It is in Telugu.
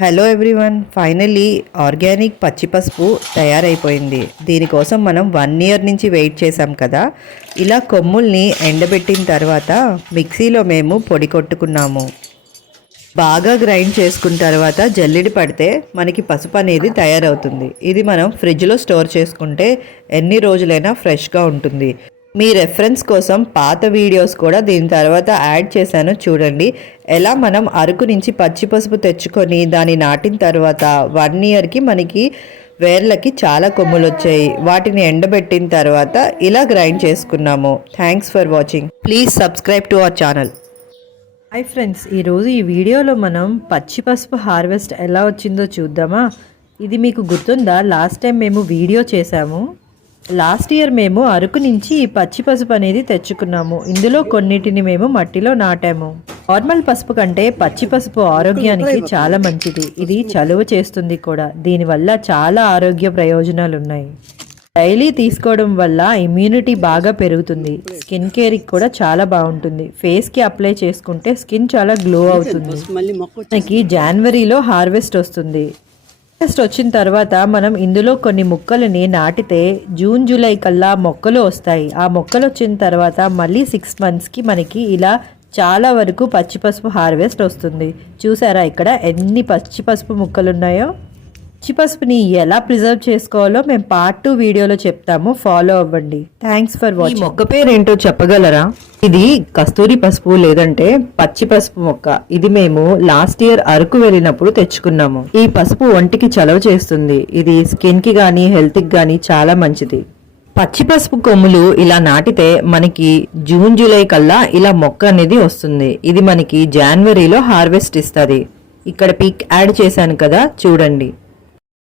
హలో ఎవ్రీవన్, ఫైనలీ ఆర్గానిక్ పచ్చి పసుపు తయారైపోయింది. దీనికోసం మనం 1 ఇయర్ నుంచి వెయిట్ చేసాం కదా. ఇలా కొమ్ముల్ని ఎండబెట్టిన తర్వాత మిక్సీలో మేము పొడి కొట్టుకున్నాము. బాగా గ్రైండ్ చేసుకున్న తర్వాత జల్లెడి పడితే మనకి పసుపు అనేది తయారవుతుంది. ఇది మనం ఫ్రిడ్జ్లో స్టోర్ చేసుకుంటే ఎన్ని రోజులైనా ఫ్రెష్గా ఉంటుంది. మీ రెఫరెన్స్ కోసం పాత వీడియోస్ కూడా దీని తర్వాత యాడ్ చేశాను, చూడండి. ఎలా మనం అరకు నుంచి పచ్చి పసుపు తెచ్చుకొని దాన్ని నాటిన తర్వాత 1 ఇయర్కి మనకి వేర్లకి చాలా కొమ్ములు వచ్చాయి. వాటిని ఎండబెట్టిన తర్వాత ఇలా గ్రైండ్ చేసుకున్నాము. Thanks for watching. Please subscribe to our channel. Hi friends, ఈరోజు ఈ వీడియోలో మనం పచ్చి పసుపు హార్వెస్ట్ ఎలా వచ్చిందో చూద్దామా. ఇది మీకు గుర్తుందా? లాస్ట్ టైం మేము వీడియో చేశాము. లాస్ట్ ఇయర్ మేము అరకు నుంచి ఈ పచ్చి పసుపు అనేది తెచ్చుకున్నాము. ఇందులో కొన్నిటిని మేము మట్టిలో నాటాము. నార్మల్ పసుపు కంటే పచ్చి పసుపు ఆరోగ్యానికి చాలా మంచిది. ఇది చలువ చేస్తుంది కూడా. దీనివల్ల చాలా ఆరోగ్య ప్రయోజనాలు ఉన్నాయి. డైలీ తీసుకోవడం వల్ల ఇమ్యూనిటీ బాగా పెరుగుతుంది. స్కిన్ కేర్కి కూడా చాలా బాగుంటుంది. ఫేస్కి అప్లై చేసుకుంటే స్కిన్ చాలా గ్లో అవుతుంది. మనకి జనవరిలో హార్వెస్ట్ వస్తుంది. హార్వెస్ట్ వచ్చిన తర్వాత మనం ఇందులో కొన్ని మొక్కలని నాటితే జూన్ జూలై కల్లా మొక్కలు వస్తాయి. ఆ మొక్కలు వచ్చిన తర్వాత మళ్ళీ 6 monthsకి మనకి ఇలా చాలా వరకు పచ్చి పసుపు హార్వెస్ట్ వస్తుంది. చూసారా ఇక్కడ ఎన్ని పచ్చి పసుపు ముక్కలు ఉన్నాయో. పచ్చి పసుపుని ఎలా ప్రిజర్వ్ చేసుకోవాలో మేము పార్ట్ 2 వీడియోలో చెప్తాము, ఫాలో అవ్వండి. Thanks for watching. ఈ మొక్క పేరేంటో చెప్పగలరా? ఇది కస్తూరి పసుపు లేదంటే పచ్చి పసుపు మొక్క. ఇది మేము లాస్ట్ ఇయర్ అరకు వెళ్ళినప్పుడు తెచ్చుకున్నాము. ఈ పసుపు ఒంటికి చలవ చేస్తుంది. ఇది స్కిన్ కి గానీ హెల్త్ కి గానీ చాలా మంచిది. పచ్చి పసుపు కొమ్ములు ఇలా నాటితే మనకి జూన్ జూలై కల్లా ఇలా మొక్క అనేది వస్తుంది. ఇది మనకి జనవరిలో హార్వెస్ట్ ఇస్తుంది. ఇక్కడ పిక్ యాడ్ చేశాను కదా, చూడండి.